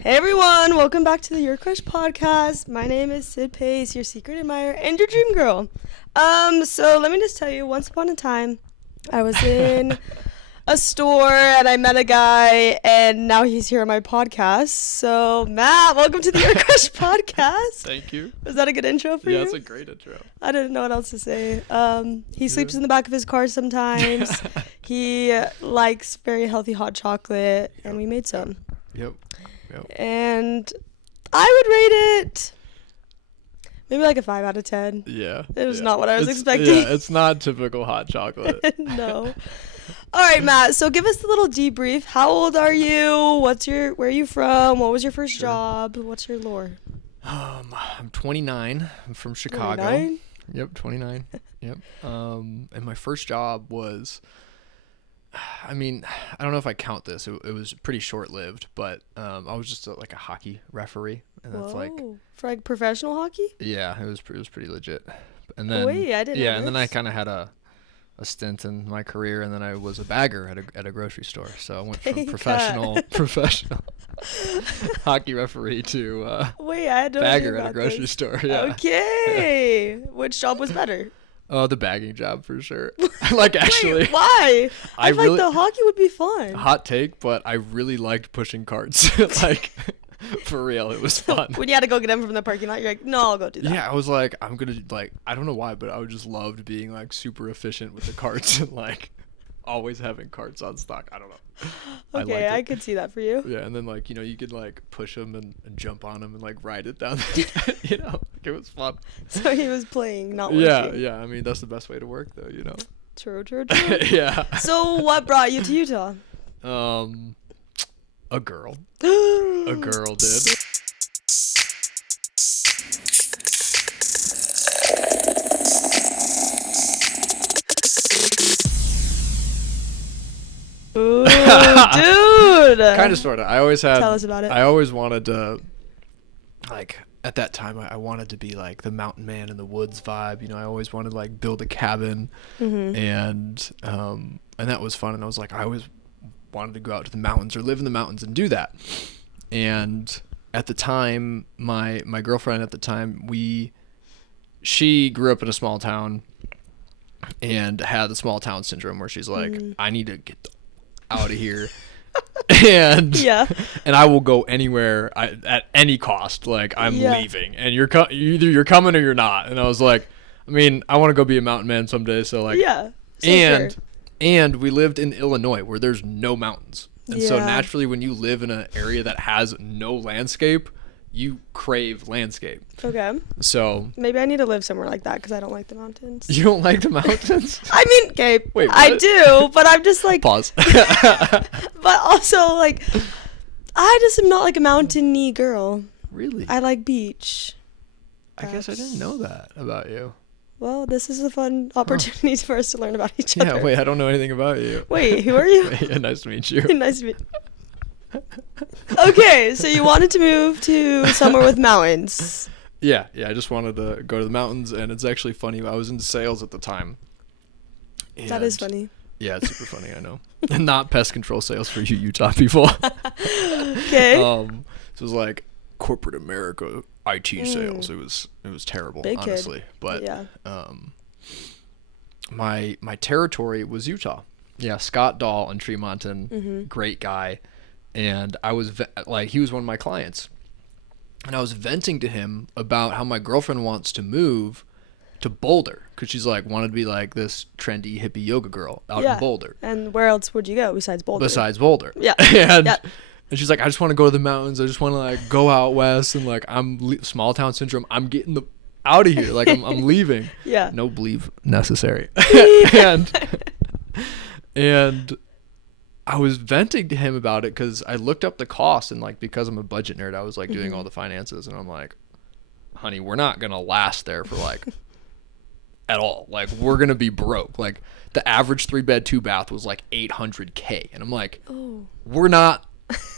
Hey everyone, welcome back to the Your Crush podcast. My name is Sid Pace, your secret admirer and your dream girl. So let me just tell you, once upon a time, I was in a store and I met a guy and now he's here on my podcast. So Matt, welcome to the Your Crush podcast. Thank you. Was that a good intro for you? Yeah, it's a great intro. I didn't know what else to say. He sleeps in the back of his car sometimes. He likes very healthy hot chocolate and we made some. Yep. And I would rate it maybe like a 5 out of 10. Yeah. It was not what I was expecting. Yeah, it's not typical hot chocolate. No. All right, Matt. So give us a little debrief. How old are you? Where are you from? What was your first job? What's your lore? I'm 29. I'm from Chicago. 29? Yep, 29. Yep. And my first job was, I mean, I don't know if I count this. It was pretty short-lived, but I was just like a hockey referee, and that's for like professional hockey? Yeah, it was pretty legit. And then I didn't know and then this. I kind of had a stint in my career, and then I was a bagger at a grocery store. So I went from professional hockey referee to I don't bagger at a grocery store. Yeah. Okay. Which job was better? Oh, the bagging job for sure. Like actually. Wait, why? I feel like the hockey would be fun. Hot take, but I really liked pushing carts. Like for real, it was fun. When you had to go get them from the parking lot, you're like, no, I'll go do that. Yeah, I was like, I'm gonna I don't know why, but I just loved being like super efficient with the carts and like always having carts on stock. I don't know. Okay, I could see that for you. Yeah, and then like, you could like push them and jump on them and like ride it down. It was fun. So he was playing, not working. Yeah. I mean, that's the best way to work, though. True. Yeah. So what brought you to Utah? A girl. A girl did. Ooh, dude. Kind of, sort of. Tell us about it. I always wanted to, like, at that time, I wanted to be like the mountain man in the woods vibe. I always wanted to like build a cabin, and that was fun. And I was like, I always wanted to go out to the mountains or live in the mountains and do that. And at the time, my girlfriend at the time, she grew up in a small town and had the small town syndrome where she's like, I need to get out of here. And I will go anywhere at any cost. Like, I'm leaving, and either you're coming or you're not. And I was like, I mean, I want to go be a mountain man someday. So like, and we lived in Illinois where there's no mountains, and so naturally, when you live in an area that has no landscape, you crave landscape. Okay. So maybe I need to live somewhere like that because I don't like the mountains. You don't like the mountains? I mean, okay, wait, I do, but I'm just like pause. But also, like, I just am not like a mountain-y girl. Really? I like beach. I guess I didn't know that about you. Well, this is a fun opportunity for us to learn about each other. Yeah, wait, I don't know anything about you. Wait, who are you? Yeah, nice to meet you. Nice to meet you. Okay, so you wanted to move to somewhere with mountains. Yeah, I just wanted to go to the mountains, and it's actually funny. I was in sales at the time. That is funny. Yeah, it's super funny, I know. And not pest control sales for you Utah people. Okay. So it was like corporate America IT sales. It was terrible, Big honestly. Kid. But yeah. My territory was Utah. Yeah, Scott Dahl in Tremonton, great guy. And I was he was one of my clients. And I was venting to him about how my girlfriend wants to move to Boulder because she's like wanted to be like this trendy hippie yoga girl out in Boulder. And where else would you go besides Boulder? Yeah. And she's like, I just want to go to the mountains. I just want to like go out west, and like small town syndrome. I'm getting out of here. Like I'm leaving. Yeah. No bleep necessary. and I was venting to him about it because I looked up the cost, and like because I'm a budget nerd, I was like doing all the finances, and I'm like, honey, we're not gonna last there for like at all. Like, we're gonna be broke. Like, the average 3-bed 2-bath was like $800K, and I'm like, we're not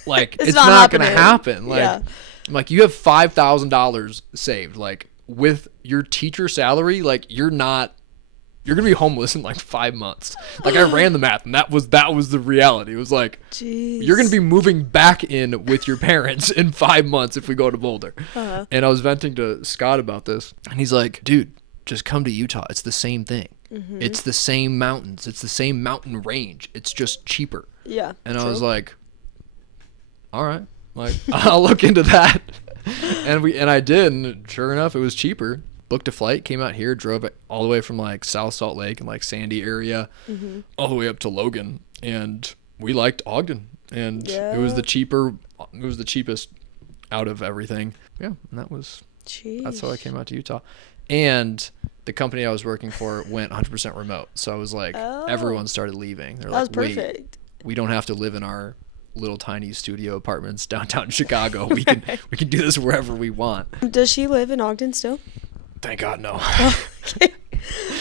like it's not gonna happen. Like, I'm like, you have $5,000 saved. Like, with your teacher salary, like, you're not you're gonna be homeless in like 5 months. Like I ran the math, and that was the reality. It was like, Jeez. you're gonna be moving back in with your parents in 5 months if we go to Boulder. Uh-huh. And I was venting to Scott about this, and he's like, dude, just come to Utah. It's the same thing. Mm-hmm. It's the same mountains. It's the same mountain range. It's just cheaper. Yeah. And true. I was like, all right, like I'll look into that. And I did, and sure enough, it was cheaper. Booked a flight, came out here, drove it all the way from like South Salt Lake and like Sandy area, all the way up to Logan, and we liked Ogden, and it was the cheapest out of everything. Yeah, and that's how I came out to Utah. And the company I was working for went 100% remote, so I was like, everyone started leaving. They're That was like, perfect. wait, we don't have to live in our little tiny studio apartments downtown Chicago. We can do this wherever we want. Does she live in Ogden still? Thank God, no. Okay.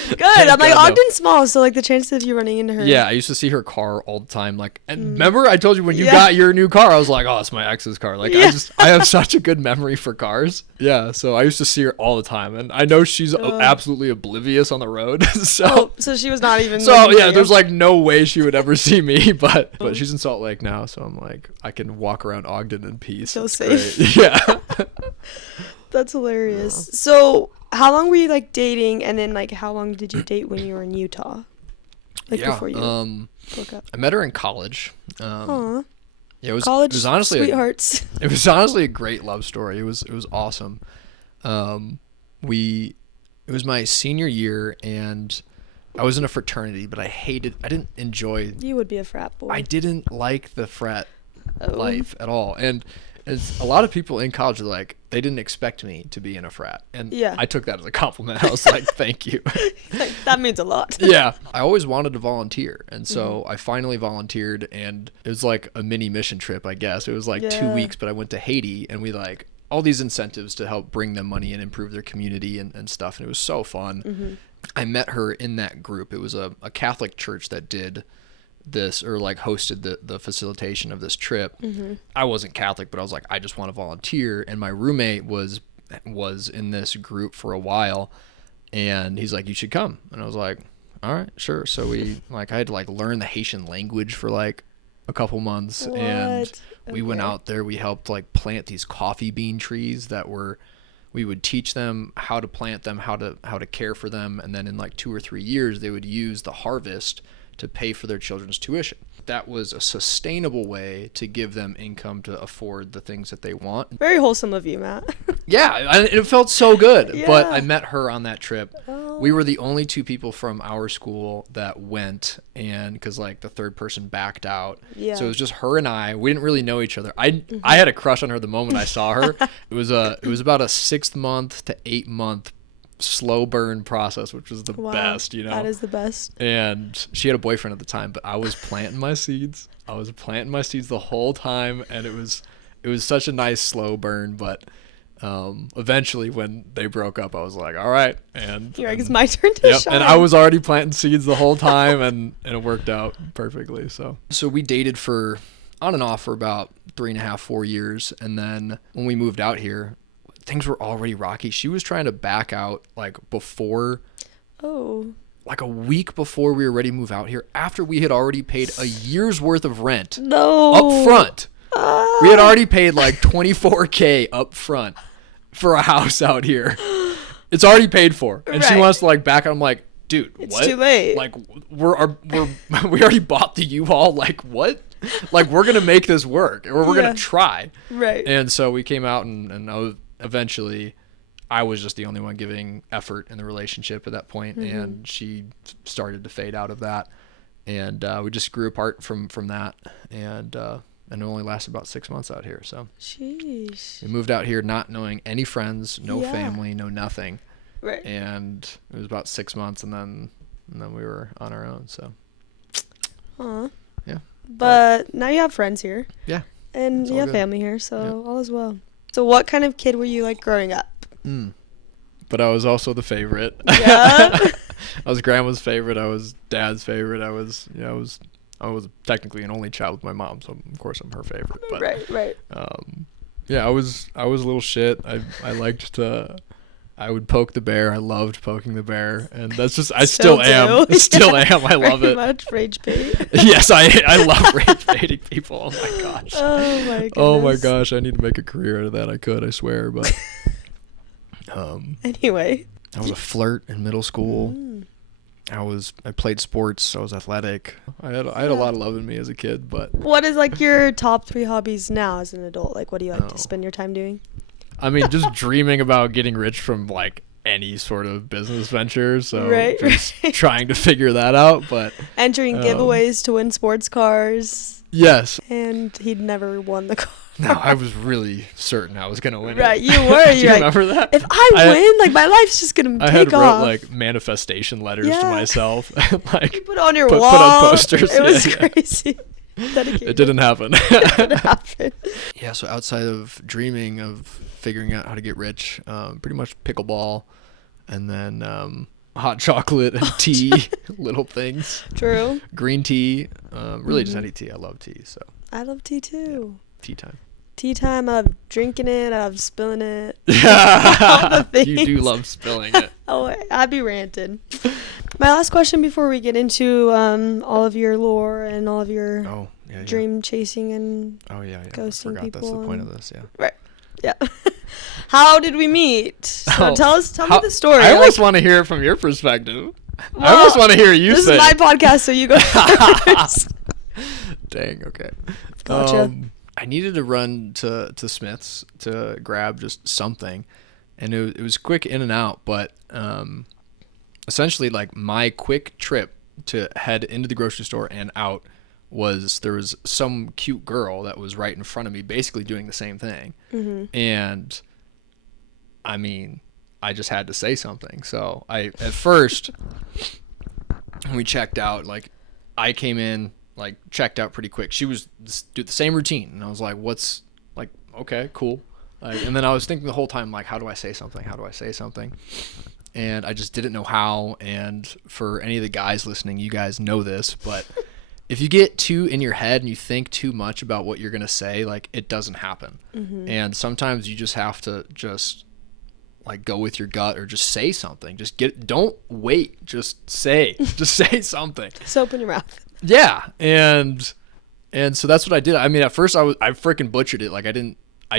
Good. I'm like, Ogden's small, so like the chances of you running into her. Yeah, I used to see her car all the time. Like, and remember I told you when you got your new car, I was like, oh, it's my ex's car. Like, I have such a good memory for cars. Yeah, so I used to see her all the time, and I know she's absolutely oblivious on the road. So she was not even. So yeah, there's like no way she would ever see me, but she's in Salt Lake now, so I'm like, I can walk around Ogden in peace. So it's safe. Great. Yeah. That's hilarious. Yeah. So how long were you like dating, and then like how long did you date when you were in Utah? Like before you broke up. I met her in college. Aww. Yeah, it college was honestly sweethearts. It was honestly a great love story. It was awesome. It was my senior year, and I was in a fraternity, but I didn't enjoy. You would be a frat boy. I didn't like the frat life at all, and as a lot of people in college are like, they didn't expect me to be in a frat, and I took that as a compliment. I was like, thank you. Like, that means a lot. Yeah, I always wanted to volunteer, and so I finally volunteered, and it was like a mini mission trip, I guess. It was like 2 weeks, but I went to Haiti, and we like all these incentives to help bring them money and improve their community and stuff, and it was so fun. I met her in that group. It was a Catholic church that did this, or like hosted the facilitation of this trip. I wasn't Catholic, but I was like, I just want to volunteer, and my roommate was in this group for a while, and he's like, you should come, and I was like, all right, sure. So we I had to like learn the Haitian language for like a couple months. And we went out there. We helped like plant these coffee bean trees we would teach them how to plant them, how to care for them, and then in like 2 or 3 years they would use the harvest to pay for their children's tuition. That was a sustainable way to give them income to afford the things that they want. Very wholesome of you, Matt. Yeah, it felt so good. Yeah. But I met her on that trip. We were the only 2 people from our school that went, and because like the third person backed out. Yeah. So it was just her and I. We didn't really know each other. I had a crush on her the moment I saw her. It was about a 6 month to 8 month slow burn process, which was the best, That is the best. And she had a boyfriend at the time, but I was planting my seeds. The whole time, and it was such a nice slow burn. But eventually, when they broke up, I was like, all right, and you're like, it's my turn to shine. And I was already planting seeds the whole time, and it worked out perfectly. So we dated for on and off for about 3.5, 4 years, and then when we moved out here, things were already rocky. She was trying to back out like before. Like a week before we were ready to move out here, after we had already paid a year's worth of rent up front. We had already paid like $24,000 up front for a house out here. It's already paid for. And she wants to like back out. I'm like, dude, it's what? Too late. Like we already bought the U-Haul. Like what? Like we're going to make this work, or we're going to try. Right. And so we came out, and eventually I was just the only one giving effort in the relationship at that point, and she started to fade out of that, and we just grew apart from that, and it only lasted about 6 months out here. So Sheesh. We moved out here not knowing any friends, no family, no nothing, right? And it was about 6 months, and then we were on our own. So yeah, but now you have friends here, and it's you have family here, so all is well. So what kind of kid were you like growing up? But I was also the favorite. Yeah. I was grandma's favorite. I was dad's favorite. I was technically an only child with my mom, so of course I'm her favorite. But, right. Yeah, I was a little shit. I liked to I would poke the bear. I loved poking the bear, and that's just I Still still am. do. Still am. I love Very it. much rage bait. Yes, I love rage baiting people. Oh my gosh. Oh my goodness. Oh my gosh, I need to make a career out of that. I swear, but Anyway. I was a flirt in middle school. Mm. I played sports. I was athletic. I had a lot of love in me as a kid, but What is like your top 3 hobbies now as an adult? Like, what do you like Oh. to spend your time doing? I mean, just dreaming about getting rich from like any sort of business venture. So Right, just right. trying to figure that out. But Entering giveaways to win sports cars, yes, and he'd never won the car. no, I was really certain I was gonna win. Right, it. you were. Do you You're like, remember that? if I I- win, like my life's just gonna I had take wrote off. like manifestation letters to Yeah. myself. Like You put it on your put wall. on posters. It was Yeah. crazy. Dedicated. It didn't happen. It didn't happen. Yeah, so outside of dreaming of figuring out how to get rich, pretty much pickleball, and then hot chocolate and tea, little things. True. Green tea, really just Mhm. any tea. I love tea, so I love tea too. tea time. Tea time. I love drinking it. I love spilling it. Yeah, the you do things. love spilling it. Oh, I'd be ranting. My last question before we get into all of your lore and all of your Oh, yeah, yeah. dream chasing and Oh, yeah, yeah. ghosting I forgot that's the people point and- of this, yeah. yeah. How did we meet? So Oh, tell me the story. I almost Like, want to hear it from your perspective. I well, almost want to hear you this say is my it. podcast, so you go first. Dang, okay. Gotcha. I needed to run to Smith's to grab just something, and it was quick in and out, but essentially like my quick trip to head into the grocery store and out was there was some cute girl that was right in front of me basically doing the same thing. Mm-hmm. And I mean, I just had to say something. So I at first when we checked out, like I came in, like checked out pretty quick. She was do the same routine, and I was like, "What's like? Okay, cool." Like, and then I was thinking the whole time, like, "How do I say something? How do I say something?" And I just didn't know how. And for any of the guys listening, you guys know this, but if you get too in your head and you think too much about what you're gonna say, like it doesn't happen. Mm-hmm. And sometimes you just have to just like go with your gut or just say something. Don't wait. Just say something. So open your mouth. Yeah. And so that's what I did. I mean, at first I freaking butchered it. Like I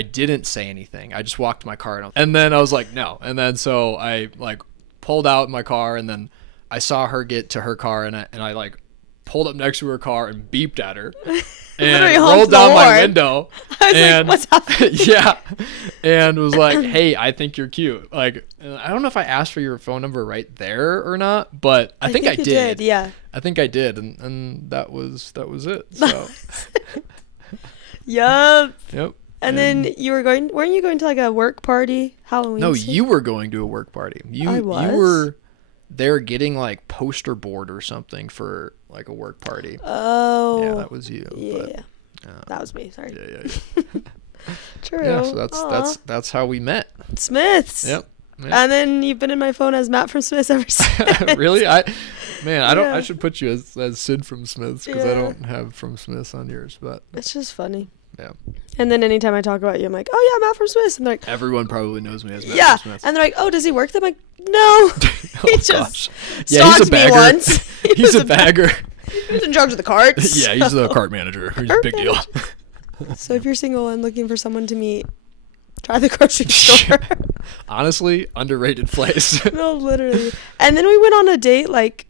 didn't say anything. I just walked to my car and then I was like, no. And then so I like pulled out my car, and then I saw her get to her car, and I like pulled up next to her car and beeped at her Literally and honked rolled the down my horn. window. I was And like, what's happening? yeah, and was like, "Hey, I think you're cute." Like, I don't know if I asked for your phone number right there or not, but I think I you did. Yeah. I think I did, and that was it. So, Yup. yep. And then weren't you going to like a work party? Halloween? No, scene? you were going to a work party. I You was? were there getting like poster board or something for like a work party. Oh. Yeah, that was you. Yeah. But, That was me. Sorry. yeah. True. Yeah, so Aw. that's how we met. Smiths. Yep. And then you've been in my phone as Matt from Smiths ever since. Really? I Yeah. should put you as Sid from Smiths because I Yeah. don't have from Smiths on yours, but It's just funny. yeah. And then anytime I talk about you, I'm like, oh yeah, Matt from Smiths. And they're like, Everyone probably knows me as Matt yeah. from Smiths. And they're like, oh, does he work there? I'm like, no. Oh, He gosh. just Yeah, he's a stalked me bagger. once. He He's was a bagger. He was in charge of the carts. Yeah, he's the cart manager. He's a big deal. So if you're single and looking for someone to meet, try the grocery store. Honestly, underrated place. No, literally. And then we went on a date like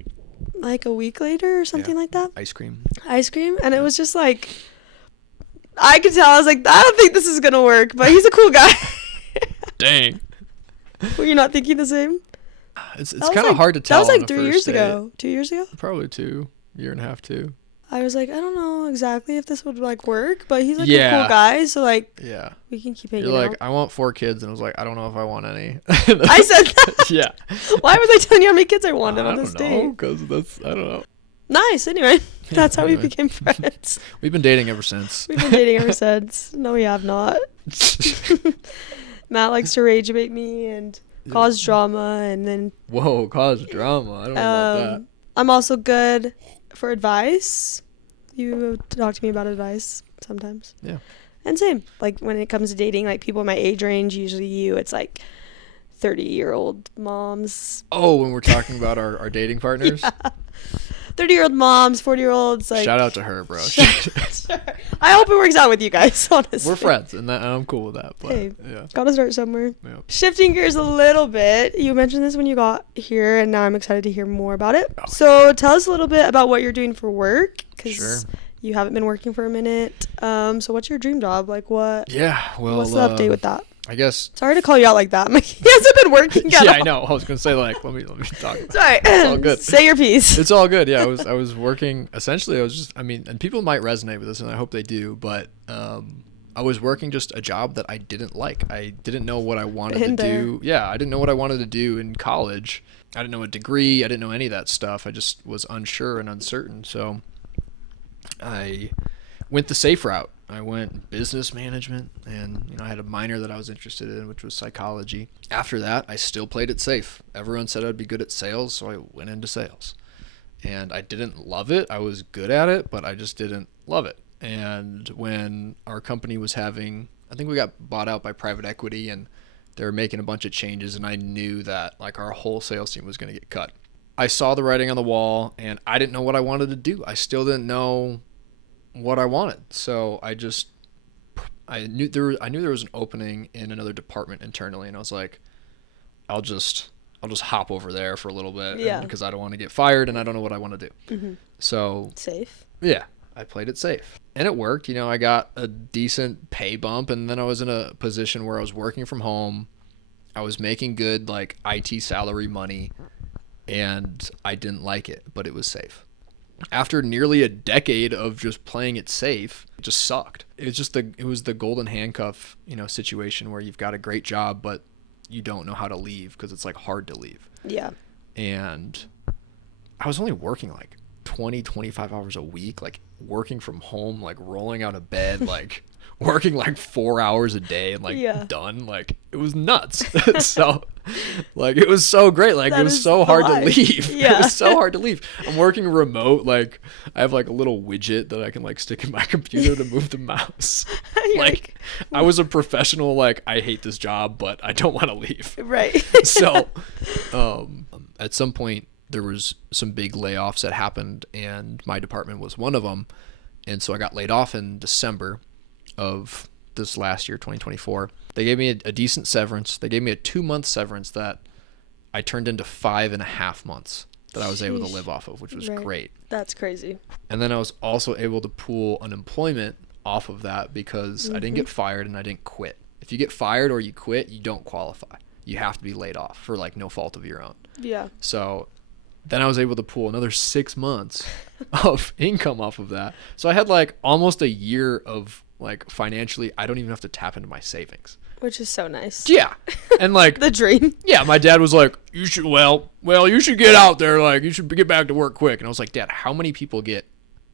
a week later or something like that. Ice cream. Ice cream. And it was just like, I could tell. I was like, I don't think this is going to work, but he's a cool guy. Dang. Were you not thinking the same? It's That was kind of like- hard to tell. That was on like a 3 first years date. ago. 2 years ago? Probably 2, year and a half, 2. I was like, I don't know exactly if this would like work, but he's like a Yeah. cool guy, so like Yeah. we can keep hanging You're like, out. I want 4 kids, and I was like, I don't know if I want any. I said that. Yeah. Why was I telling you how many kids I wanted I on this don't know, date? because that's I don't know. Nice. Anyway, that's how we anyway. became friends. We've been dating ever since. We've been dating ever since. No, we have not. Matt likes to rage bait me and cause drama, and then Whoa, cause drama. I don't know about that. I'm also good for advice. You talk to me about advice sometimes. Yeah. And same, like when it comes to dating, like people in my age range, usually it's like 30-year-old moms. Oh, when we're talking about our dating partners? Yeah. 30-year-old moms, 40-year-olds. Like, shout out to her, bro. I hope it works out with you guys, honestly. We're friends, and I'm cool with that. But, hey, yeah. gotta start somewhere. Yeah. Shifting gears a little bit, you mentioned this when you got here, and now I'm excited to hear more about it. Oh. So tell us a little bit about what you're doing for work, because you haven't been working for a minute. So what's your dream job? Like what? Yeah, well, what's the update with that? I guess. Sorry to call you out like that. He hasn't been working at all. Yeah, I know. I was gonna say like, let me talk. Sorry. It's all good. Say your piece. It's all good. Yeah, I was working. Essentially, and people might resonate with this, and I hope they do. But I was working just a job that I didn't like. I didn't know what I wanted to do. Yeah, I didn't know what I wanted to do in college. I didn't know a degree. I didn't know any of that stuff. I just was unsure and uncertain. So I went the safe route. I went business management, and I had a minor that I was interested in, which was psychology. After that, I still played it safe. Everyone said I'd be good at sales, so I went into sales. And I didn't love it. I was good at it, but I just didn't love it. And when our company was I think we got bought out by private equity, and they were making a bunch of changes, and I knew that like our whole sales team was going to get cut. I saw the writing on the wall, and I didn't know what I wanted to do. I still didn't know what I wanted. So I knew there was an opening in another department internally, and I was like, I'll just hop over there for a little bit, because I don't want to get fired and I don't know what I want to do. Mm-hmm. So safe. Yeah, I played it safe, and it worked. I got a decent pay bump, and then I was in a position where I was working from home. I was making good like IT salary money, and I didn't like it, but it was safe. After nearly a decade of just playing it safe, it just sucked. It was the golden handcuff, situation where you've got a great job, but you don't know how to leave because it's like hard to leave. Yeah. And I was only working like 20, 25 hours a week, like working from home, like rolling out of bed, like working like 4 hours a day and like done. Like it was nuts. So like it was so great. Like it was so hard to leave. Yeah. It was so hard to leave. I'm working remote. Like I have like a little widget that I can like stick in my computer to move the mouse. Like I was a professional. Like I hate this job, but I don't want to leave. Right. So at some point there was some big layoffs that happened, and my department was one of them. And so I got laid off in December of this last year, 2024. They gave me a decent severance. They gave me a 2-month severance that I turned into 5.5 months that I was able to live off of, which was great. That's crazy. And then I was also able to pool unemployment off of that because I didn't get fired and I didn't quit. If you get fired or you quit, you don't qualify. You have to be laid off for like no fault of your own. Yeah. So then I was able to pull another 6 months of income off of that. So I had like almost a year of like financially, I don't even have to tap into my savings. Which is so nice. Yeah. And like the dream. Yeah, my dad was like, you should you should get out there, like you should get back to work quick. And I was like, Dad, how many people get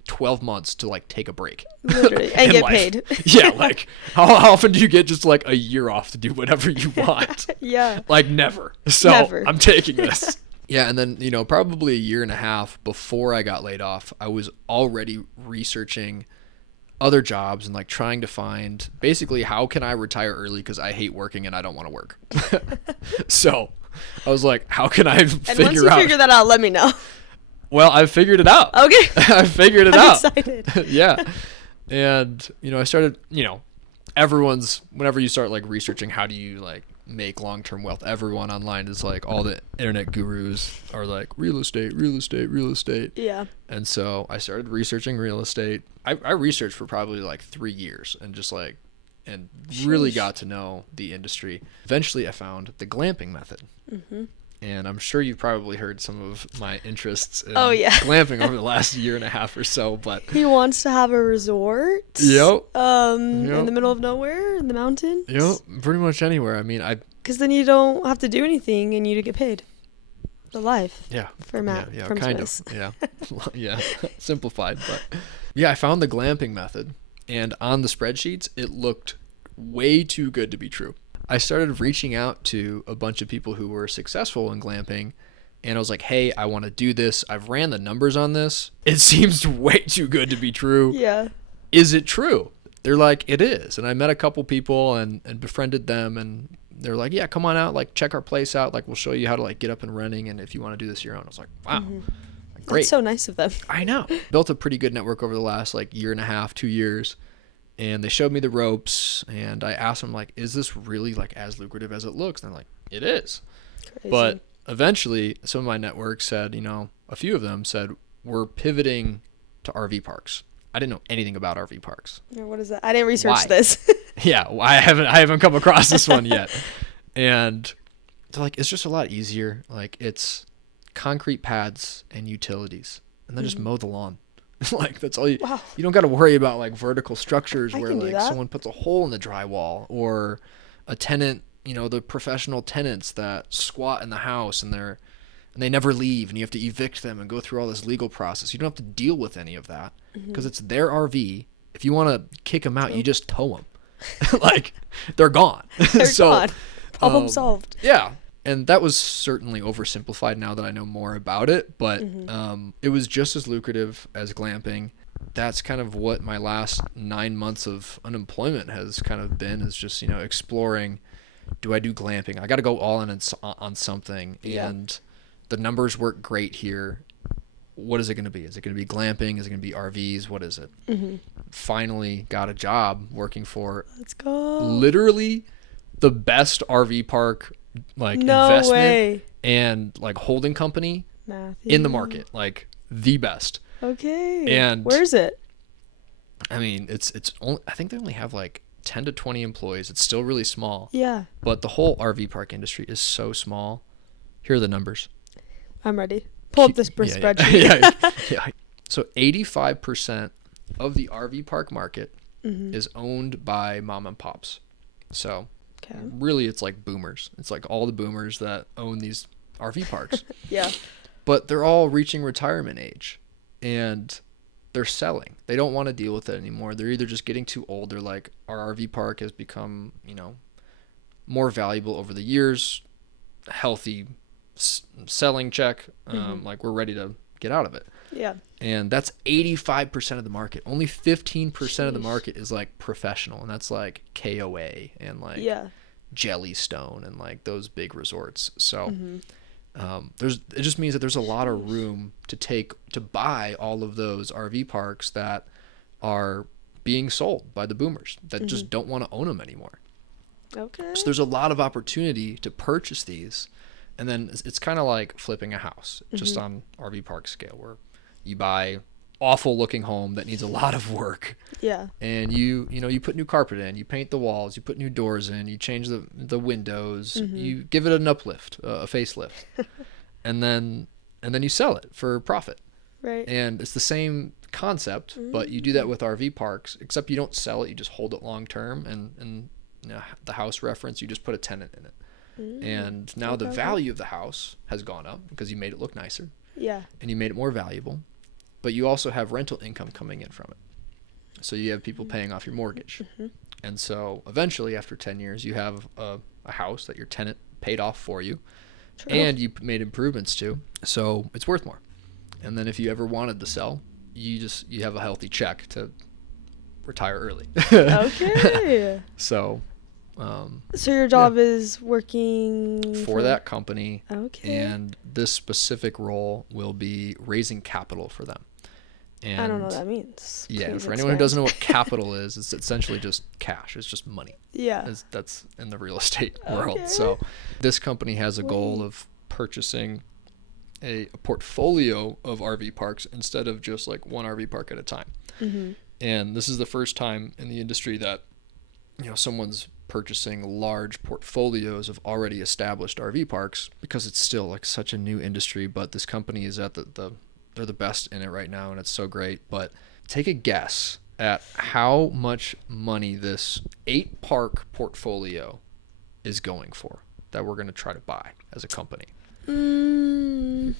12 months to like take a break? Literally. And get paid. Yeah, like how often do you get just like a year off to do whatever you want? Yeah. Like never. So never. I'm taking this. Yeah, and then, probably a year and a half before I got laid off, I was already researching other jobs and like trying to find basically how can I retire early because I hate working and I don't want to work. So I was like, how can I figure out? And once you figure that out, let me know. Well, I figured it out. Okay. I figured it I'm out. excited. Yeah. And, I started, whenever you start like researching how do you like make long-term wealth, everyone online is like, all the internet gurus are like real estate. Yeah. And so I started researching real estate. I researched for probably like 3 years and just like, and really got to know the industry. Eventually I found the glamping method. Mm-hmm. And I'm sure you've probably heard some of my interests in glamping over the last year and a half or so, but he wants to have a resort. Yep. In the middle of nowhere, in the mountains. Yep. Pretty much anywhere. I mean, because then you don't have to do anything and you get paid. The life. Yeah. For Matt. Yeah. From Kind Swiss. of. Yeah. Yeah. Simplified, but yeah, I found the glamping method, and on the spreadsheets, it looked way too good to be true. I started reaching out to a bunch of people who were successful in glamping, and I was like, hey, I want to do this. I've ran the numbers on this. It seems way too good to be true. Yeah. Is it true? They're like, it is. And I met a couple people and befriended them, and they're like, yeah, come on out, like check our place out, like we'll show you how to like get up and running, and if you want to do this your own. I was like, wow, great. That's so nice of them. I know. Built a pretty good network over the last like year and a half, 2 years, and they showed me the ropes, and I asked them like, is this really like as lucrative as it looks? And they're like, it is. Crazy. But eventually some of my network said, a few of them said, we're pivoting to RV parks. I didn't know anything about RV parks. What is that? I didn't research Why? this. Yeah, I haven't come across this one yet. And they're like, it's just a lot easier. Like, it's concrete pads and utilities, and then just mow the lawn. Like, that's all you. Wow. You don't got to worry about like vertical structures I where can do like that. someone puts a hole in the drywall, or a tenant, the professional tenants that squat in the house and they never leave, and you have to evict them and go through all this legal process. You don't have to deal with any of that because it's their RV. If you want to kick them out, you just tow them. Like, they're gone. They're So, gone. Problem solved. Yeah. And that was certainly oversimplified now that I know more about it, but it was just as lucrative as glamping. That's kind of what my last 9 months of unemployment has kind of been, is just, exploring, do I do glamping? I got to go all in on something. Yeah. And the numbers work great here. What is it going to be? Is it going to be glamping? Is it going to be RVs? What is it? Finally got a job working for Let's go. literally the best RV park like No investment way. and like holding company Matthew. in the market, like the best. Okay. And where is it? I mean, it's only, I think they only have like 10 to 20 employees. It's still really small. Yeah. But the whole RV park industry is so small. Here are the numbers. I'm ready. Pull up this spreadsheet. Yeah. So 85% of the RV park market is owned by mom and pops. So Okay. really it's like boomers. It's like all the boomers that own these RV parks. Yeah. But they're all reaching retirement age and they're selling. They don't want to deal with it anymore. They're either just getting too old. They're like, our RV park has become, more valuable over the years, healthy selling check. Like, we're ready to get out of it. Yeah. And that's 85% of the market. Only 15% of the market is like professional, and that's like KOA and like Jellystone and like those big resorts. So it just means that there's a lot of room to buy all of those RV parks that are being sold by the boomers that just don't want to own them anymore. Okay. So there's a lot of opportunity to purchase these, and then it's kind of like flipping a house, just on RV park scale, where you buy awful looking home that needs a lot of work. Yeah. And you put new carpet in, you paint the walls, you put new doors in, you change the windows, you give it an uplift, a facelift, and then you sell it for profit. Right. And it's the same concept, but you do that with RV parks, except you don't sell it, you just hold it long term, and the house reference, you just put a tenant in it. And now the value of the house has gone up because you made it look nicer. Yeah. And you made it more valuable, but you also have rental income coming in from it. So you have people paying off your mortgage. And so eventually, after 10 years, you have a house that your tenant paid off for you. True. And you made improvements to. So it's worth more. And then if you ever wanted to sell, you have a healthy check to retire early. Okay. So your job is working for that company. Okay. And this specific role will be raising capital for them. And I don't know what that means. Yeah, Please for anyone who expand. doesn't know what capital is, it's essentially just cash. It's just money. Yeah. That's in the real estate world. Okay. So this company has a goal of purchasing a portfolio of RV parks instead of just like one RV park at a time. And this is the first time in the industry that someone's purchasing large portfolios of already established RV parks, because it's still like such a new industry. But this company is at they're the best in it right now, and it's so great. But take a guess at how much money this 8-park portfolio is going for that we're going to try to buy as a company. I'm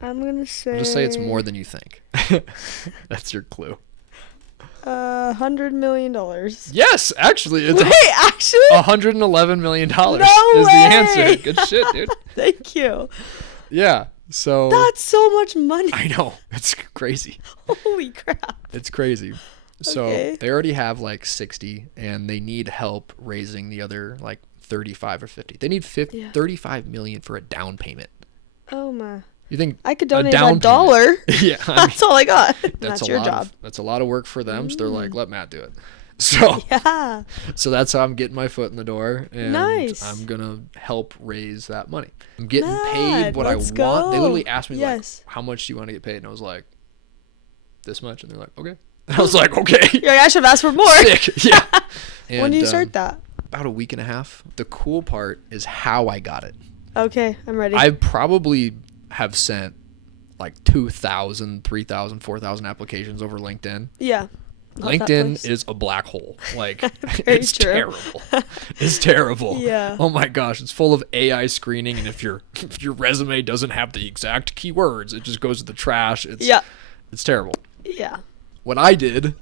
gonna say. I'll just say it's more than you think. That's your clue. $100 million. Yes, actually, it's Wait, actually? $111 million No is the way! answer. Good shit, dude. Thank you. Yeah. So That's so much money. I know, it's crazy. Holy crap. It's crazy. So Okay. they already have like 60, and they need help raising the other like 35 or 50. They need 35 million for a down payment. Oh my. You think I could donate down a dollar? Yeah, That's all I got. That's your job. That's a lot of work for them. So they're like, let Matt do it. So yeah. So that's how I'm getting my foot in the door, and Nice. I'm gonna help raise that money. I'm getting Mad, paid what I let's want. go. They literally asked me Yes. like, how much do you want to get paid? And I was like, this much. And they're like, okay. And I was like, okay. You're like, I should have asked for more. Sick. Yeah. And, When do you start that? About a week and a half. The cool part is how I got it. Okay, I'm ready. I probably have sent like 2,000, 3,000, 4,000 applications over LinkedIn. Yeah. Love that LinkedIn place. is a black hole. Like, Very it's true. terrible. It's terrible. Yeah. Oh my gosh, it's full of AI screening, and if your resume doesn't have the exact keywords, it just goes to the trash. It's terrible. Yeah. What I did,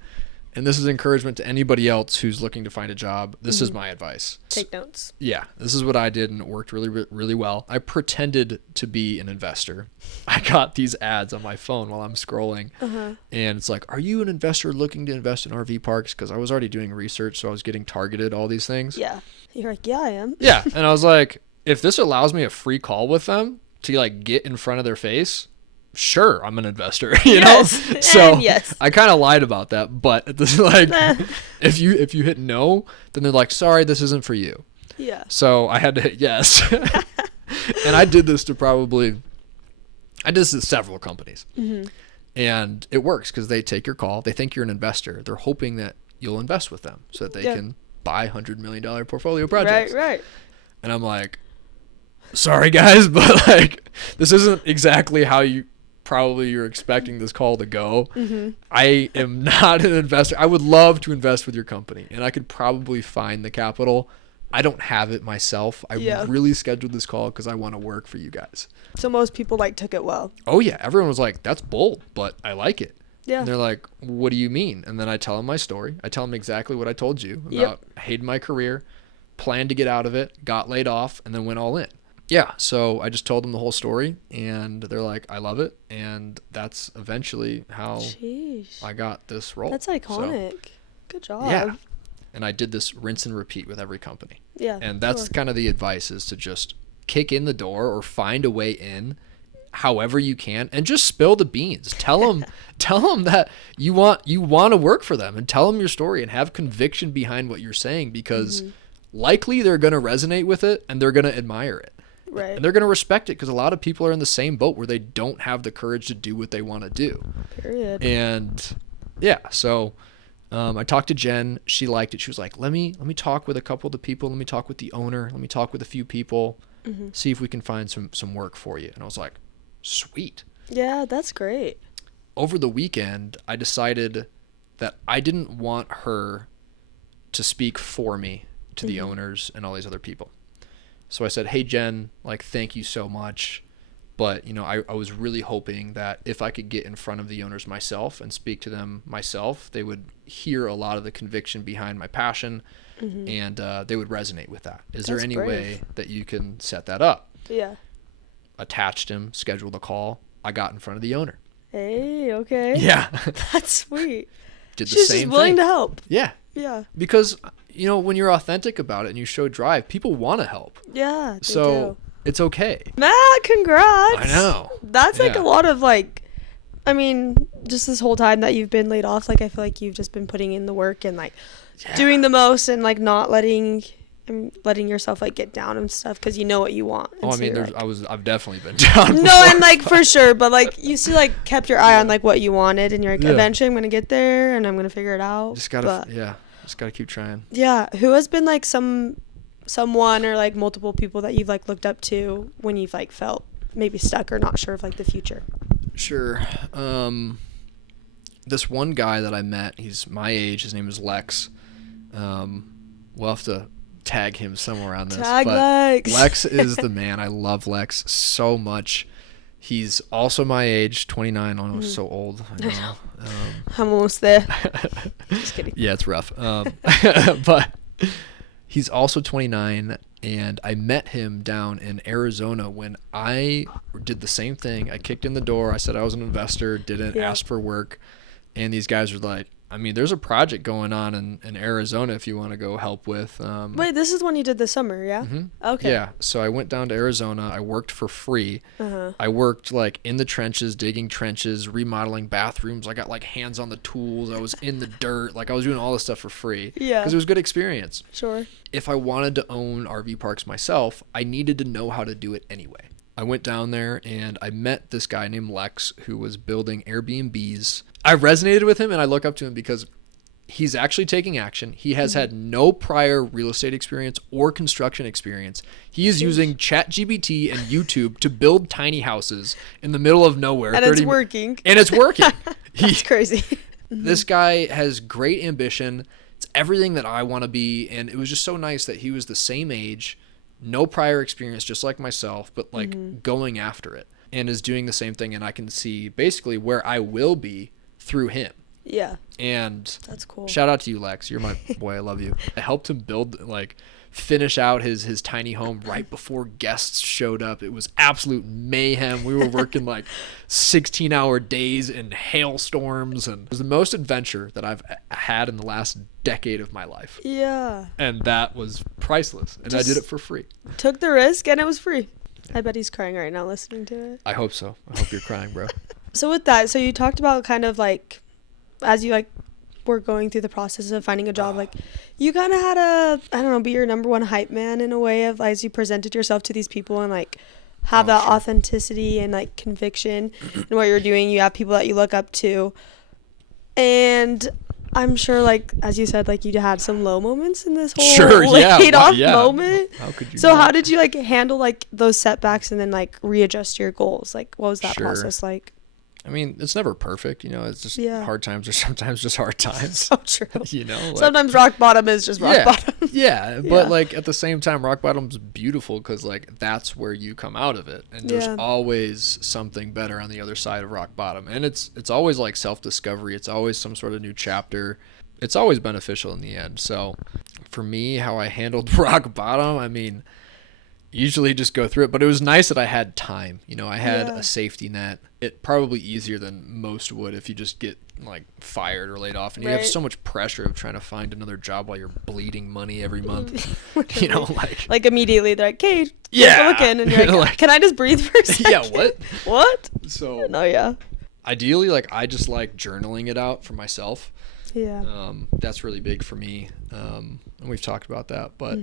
and this is encouragement to anybody else who's looking to find a job, this is my advice. Take notes. Yeah, this is what I did, and it worked really, really well. I pretended to be an investor. I got these ads on my phone while I'm scrolling, and it's like, are you an investor looking to invest in RV parks? Because I was already doing research, so I was getting targeted, all these things. Yeah. You're like, yeah, I am. Yeah, and I was like, if this allows me a free call with them to like get in front of their face, sure, I'm an investor, you know? So yes. I kind of lied about that, but this like if you hit no, then they're like, sorry, this isn't for you. Yeah. So I had to hit yes. And I did this to several companies. And it works because they take your call. They think you're an investor. They're hoping that you'll invest with them so that they can buy $100 million portfolio projects. Right. And I'm like, sorry guys, but like this isn't exactly how you're expecting this call to go. I am not an investor. I would love to invest with your company, and I could probably find the capital. I don't have it myself. I really scheduled this call because I want to work for you guys. So most people like took it well. Oh yeah, everyone was like, that's bold, but I like it. Yeah. And they're like, what do you mean? And then I tell them my story. I tell them exactly what I told you about hating my career, planned to get out of it, got laid off, and then went all in. Yeah, so I just told them the whole story, and they're like, I love it, and that's eventually how I got this role. That's iconic. So, good job. yeah, and I did this rinse and repeat with every company. Yeah, and that's kind of the advice, is to just kick in the door or find a way in however you can, and just spill the beans. Tell them that you want to work for them, and tell them your story and have conviction behind what you're saying, because likely they're going to resonate with it and they're going to admire it. Right. And they're going to respect it, because a lot of people are in the same boat where they don't have the courage to do what they want to do. Period. And yeah, so I talked to Jen. She liked it. She was like, let me talk with a couple of the people. Let me talk with the owner. Let me talk with a few people. See if we can find some work for you. And I was like, sweet. Yeah, that's great. Over the weekend, I decided that I didn't want her to speak for me to the owners and all these other people. So I said, hey, Jen, like, thank you so much. But, you know, I was really hoping that if I could get in front of the owners myself and speak to them myself, they would hear a lot of the conviction behind my passion, and they would resonate with that. Is there any way that you can set that up? Yeah. Attached him, scheduled a call. I got in front of the owner. Hey, okay. Yeah. That's sweet. Did the She's same just willing thing. to help. Yeah. Yeah. Because, you know, when you're authentic about it and you show drive, people want to help. Yeah, they So do. it's okay. Matt, congrats. I know. That's like Yeah. a lot of like, I mean, just this whole time that you've been laid off, like I feel like you've just been putting in the work and like doing the most, and like not letting yourself like get down and stuff, because you know what you want. Oh, I so mean, you're, like, I've definitely been down before. no, and like for sure, but like you still like kept your eye on like what you wanted, and you're like, eventually I'm gonna get there and I'm gonna figure it out. Just gotta keep trying. Yeah. Who has been like someone or like multiple people that you've like looked up to when you've like felt maybe stuck or not sure of like the future? Sure. This one guy that I met, he's my age. His name is Lex. We'll have to tag him somewhere on this. Tag but Lex. Lex is the man. I love Lex so much. He's also my age, 29. Oh, I'm so old. I know. I'm almost there. Just kidding. Yeah, it's rough. But he's also 29, and I met him down in Arizona when I did the same thing. I kicked in the door. I said I was an investor, didn't ask for work, and these guys were like, I mean, there's a project going on in Arizona if you want to go help with. Wait, this is one you did this summer, yeah? Mm-hmm. Okay. Yeah. So I went down to Arizona. I worked for free. Uh-huh. I worked like in the trenches, digging trenches, remodeling bathrooms. I got like hands on the tools. I was in the dirt. Like I was doing all this stuff for free. Yeah. Because it was a good experience. Sure. If I wanted to own RV parks myself, I needed to know how to do it anyway. I went down there and I met this guy named Lex who was building Airbnbs. I resonated with him and I look up to him because he's actually taking action. He has had no prior real estate experience or construction experience. He is using ChatGPT and YouTube to build tiny houses in the middle of nowhere. And it's working. And it's working. That's crazy. This guy has great ambition. It's everything that I want to be. And it was just so nice that he was the same age, no prior experience, just like myself, but like going after it and is doing the same thing. And I can see basically where I will be through him. Yeah. And that's cool. Shout out to you, Lex. You're my boy. I love you. I helped him finish out his tiny home right before guests showed up. It was absolute mayhem. We were working like 16-hour days in hailstorms, and it was the most adventure that I've had in the last decade of my life. Yeah. And that was priceless. And I did it for free. Took the risk and it was free. I bet he's crying right now listening to it. I hope so. I hope you're crying, bro. So with that, so you talked about kind of like, as you like were going through the process of finding a job, like you kind of had be your number one hype man in a way of as you presented yourself to these people and like have that authenticity and like conviction in what you're doing. You have people that you look up to, and I'm sure like as you said, like you had some low moments in this whole laid off moment. How could you so how did you like handle like those setbacks and then like readjust your goals? Like what was that process like? I mean, it's never perfect, it's just hard times are sometimes just hard times. So true. Like, sometimes rock bottom is just rock bottom. But like at the same time, rock bottom's beautiful because like that's where you come out of it, and there's always something better on the other side of rock bottom, and it's always like self-discovery. It's always some sort of new chapter. It's always beneficial in the end. So for me, how I handled rock bottom, I mean, usually just go through it, but it was nice that I had time. I had a safety net. It probably easier than most would if you just get like fired or laid off, and you have so much pressure of trying to find another job while you're bleeding money every month. like immediately they're like, "Hey, look in," and you're like, "Can I just breathe for a second?" Yeah, what? So ideally, like I just like journaling it out for myself. Yeah. That's really big for me, and we've talked about that, but.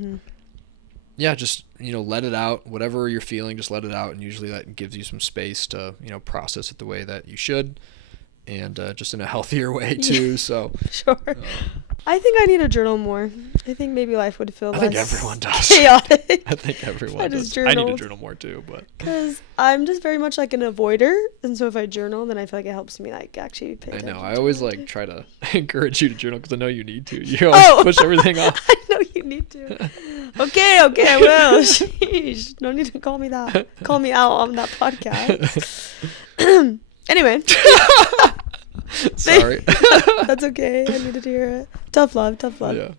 Yeah, just, let it out. Whatever you're feeling, just let it out. And usually that gives you some space to, process it the way that you should. And just in a healthier way, too. So sure. I think I need to journal more. I think maybe life would feel less think everyone does. chaotic. I think everyone does. I need to journal more, too. Because I'm just very much like an avoider. And so if I journal, then I feel like it helps me like actually pay attention. I know. I always like try to encourage you to journal because I know you need to. You always push everything off. I know you need to. Okay, I will. Sheesh. No need to call me that. Call me out on that podcast. Anyway. Sorry. That's okay. I needed to hear it. Tough love. Yeah.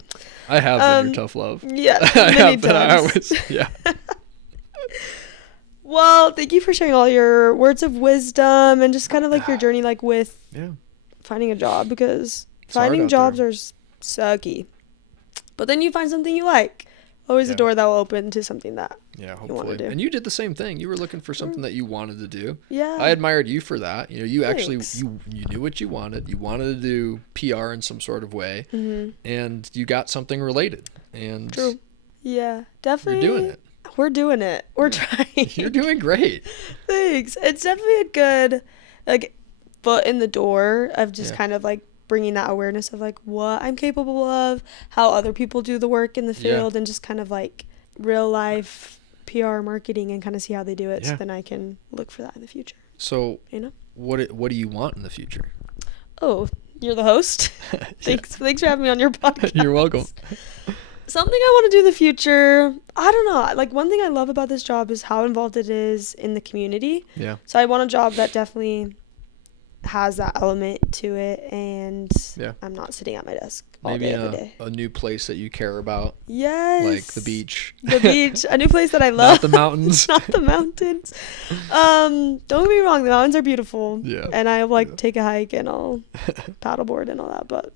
I have been your tough love. Yeah. I have been. I always, Well, thank you for sharing all your words of wisdom and just kind of like your journey like with finding a job, because finding jobs are sucky. But then you find something you like. Always a door that will open to something that hopefully. you want to do. And you did the same thing. You were looking for something that you wanted to do. Yeah. I admired you for that. You actually you knew what you wanted. You wanted to do PR in some sort of way, and you got something related. And true. Yeah, definitely. You're doing it. We're doing it. We're trying. You're doing great. Thanks. It's definitely a good like foot in the door of just kind of like bringing that awareness of like what I'm capable of, how other people do the work in the field, and just kind of like real life PR marketing and kind of see how they do it, so then I can look for that in the future. So what do you want in the future? Oh, you're the host. Thanks for having me on your podcast. You're welcome. Something I want to do in the future, I don't know. Like one thing I love about this job is how involved it is in the community. Yeah. So I want a job that definitely has that element to it, and I'm not sitting at my desk all Maybe day, every day. a new place that you care about, Yes. like the beach. The beach. A new place that I love. Not the mountains. Not the mountains. Don't get me wrong. The mountains are beautiful. Yeah. And I like take a hike and I'll paddleboard and all that. But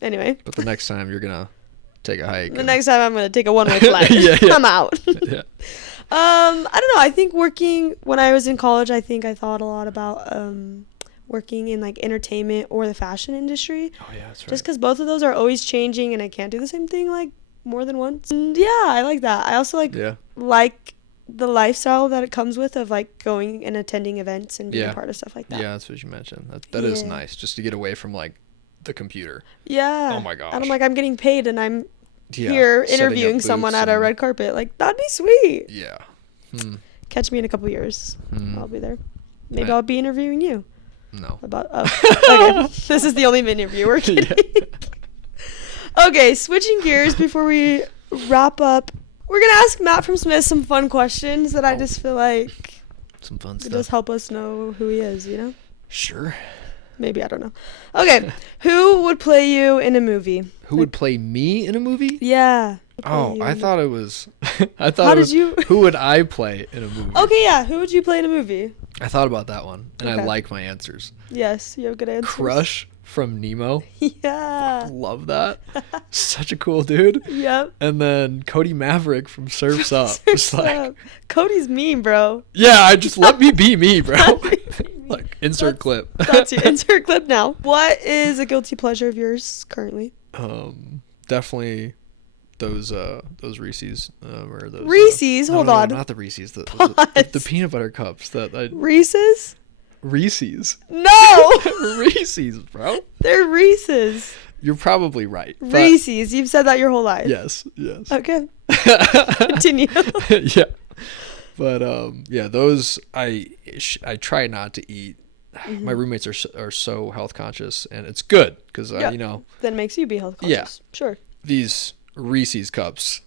anyway. But the next time you're gonna take a hike. The next time I'm gonna take a one-way flight. Yeah. I'm out. Yeah. I don't know. I think working when I was in college, I think I thought a lot about working in like entertainment or the fashion industry. Oh yeah, that's right. Just because both of those are always changing, and I can't do the same thing like more than once. And yeah, I like that. I also like the lifestyle that it comes with of like going and attending events and being a part of stuff like that. Yeah, that's what you mentioned. That is nice, just to get away from like the computer. Yeah. Oh my gosh. And I'm like, I'm getting paid, and I'm here interviewing someone at a red carpet. Like, that'd be sweet. Yeah. Catch me in a couple years. I'll be there. Maybe I'll be interviewing you. No. Okay. This is the only interview we're kidding. Yeah. Okay, switching gears before we wrap up. We're going to ask Matt from Smith some fun questions that I just feel like some fun stuff. Just help us know who he is, you know? Sure. Maybe, I don't know. Okay, who would play you in a movie? Who would play me in a movie? Yeah. Oh, I thought it was. Who would I play in a movie? Okay, yeah. Who would you play in a movie? I thought about that one, and I like my answers. Yes, you have good answers. Crush from Nemo. Yeah. Love that. Such a cool dude. Yep. And then Cody Maverick from Surf's Up. It's like, Cody's mean, bro. Yeah, just let me be me, bro. Like, insert clip. That's your insert clip now. What is a guilty pleasure of yours currently? Definitely those Reese's or those Reese's. Hold on. not the Reese's. The peanut butter cups Reese's. Reese's. No. Reese's, bro. They're Reese's. You're probably right. Reese's. You've said that your whole life. Yes. Okay. Continue. Yeah. But those I try not to eat. Mm-hmm. My roommates are so health conscious, and it's good because Then it makes you be health conscious. Yeah. Sure. These Reese's cups,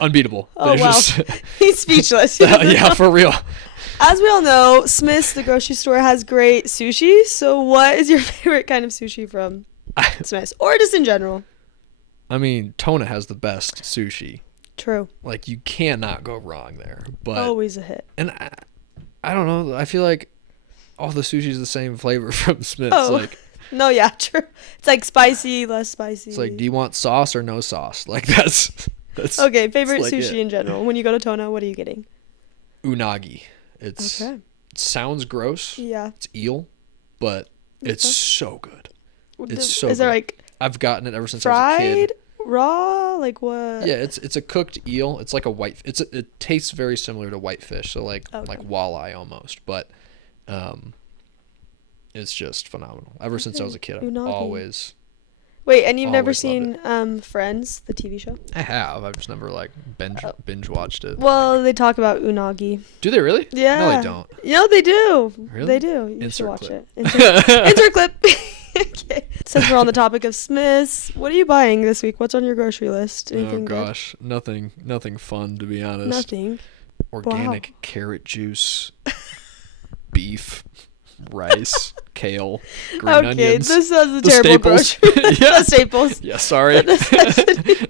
unbeatable. Oh, wow. He's speechless. Yeah, for real. As we all know, Smith's, the grocery store, has great sushi. So what is your favorite kind of sushi from Smith's? Or just in general? I mean, Tona has the best sushi. True. Like, you cannot go wrong there. But always a hit. And I don't know. I feel like all the sushi is the same flavor from Smith's. Oh. Like, no, yeah, true. It's like spicy, less spicy. It's like, do you want sauce or no sauce? Like, that's okay, favorite like sushi in general. When you go to Tona, what are you getting? Unagi. It sounds gross. Yeah. It's eel, but it's so good. It's so good. Is there like I've gotten it ever since I was a kid. Raw? Like what? Yeah, it's a cooked eel. It's like it tastes very similar to whitefish, so like walleye almost, but it's just phenomenal. Ever since I was a kid, I've always. Wait, and you've never seen Friends, the TV show? I have. I've just never like binge watched it. Well, they talk about unagi. Do they really? Yeah. No, they don't. No, they do. Really? They do. You should watch clip. it. Insert clip. Okay. Since we're on the topic of Smiths, what are you buying this week? What's on your grocery list? Anything gosh, nothing fun, to be honest. Nothing. Organic carrot juice, beef, rice, kale, green onions. Okay, this is a terrible grocery. Yeah. The staples. Yeah, sorry.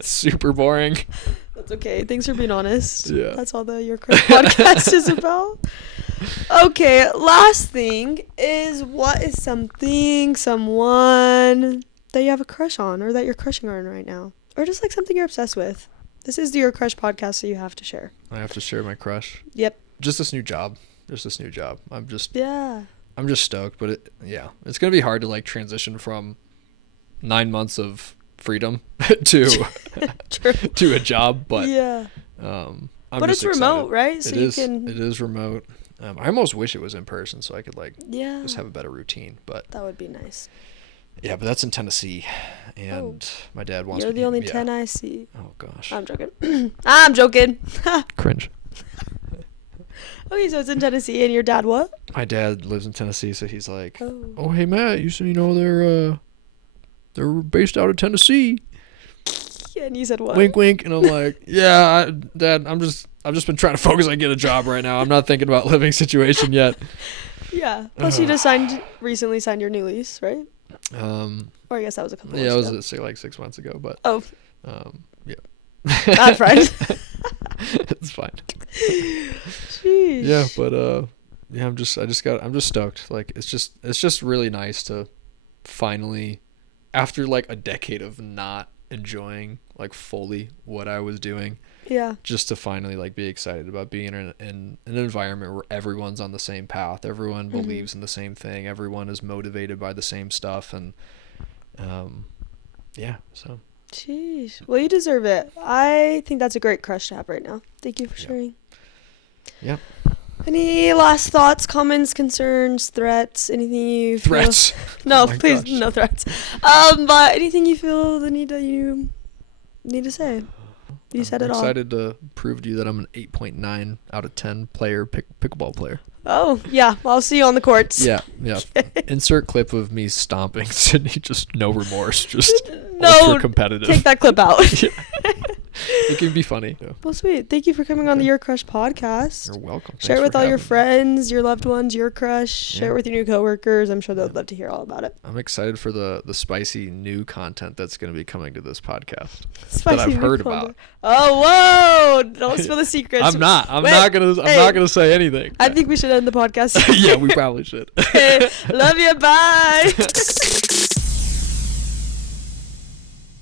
Super boring. That's okay. Thanks for being honest. Yeah. That's all the Your Crush podcast is about. Okay, last thing is, what is something, someone that you have a crush on or that you're crushing on right now? Or just like something you're obsessed with? This is the Your Crush podcast, so you have to share. I have to share my crush? Yep. Just this new job. I'm just stoked, but it's going to be hard to like transition from 9 months of freedom to to a job, but yeah. But it's excited. Remote, right? So it is remote. I almost wish it was in person so I could just have a better routine, but that would be nice. Yeah, but that's in Tennessee, and my dad wants. You're the only 10 I see. Oh gosh. I'm joking. I'm joking. Cringe. Okay, so it's in Tennessee, and your dad what? My dad lives in Tennessee, so he's like, "Oh, hey Matt, they're based out of Tennessee." And you said what? Wink, wink, and I'm like, "Yeah, Dad, I've just been trying to focus on getting a job right now. I'm not thinking about living situation yet." Yeah. Plus, you just recently signed your new lease, right? Or I guess that was a couple Yeah, months it ago. was like 6 months ago, but Oh, yeah. bad friend. It's fine. Sheesh. Yeah, but yeah, I'm just stoked. Like it's just really nice to finally, after like a decade of not enjoying like fully what I was doing, Yeah. just to finally like be excited about being in an environment where everyone's on the same path, everyone believes in the same thing, everyone is motivated by the same stuff, and yeah, so Sheesh. Well, you deserve it. I think that's a great crush to have right now. Thank you for sharing. Yeah. Any last thoughts, comments, concerns, threats, anything you feel? Threats. No, Oh my please, gosh. no threats. But anything you feel the need that you need to say? You said it all. I'm excited to prove to you that I'm an 8.9 out of 10 player pickleball player. Oh, yeah. I'll see you on the courts. Yeah. Insert clip of me stomping Sydney, just no remorse, just No, ultra competitive. take that clip out. Yeah. It can be funny. Yeah. Well, sweet. Thank you for coming on the Your Crush podcast. You're welcome. Share it Thanks with for all your having me. friends, your loved ones, your crush. Share Yeah. it with your new coworkers. I'm sure they'd love to hear all about it. I'm excited for the spicy new content that's going to be coming to this podcast Spicy that I've new heard content. about. Oh, whoa. Don't spill the secrets. I'm not Hey. gonna say anything. I think we should end the podcast. Yeah, we probably should. Love you. Bye.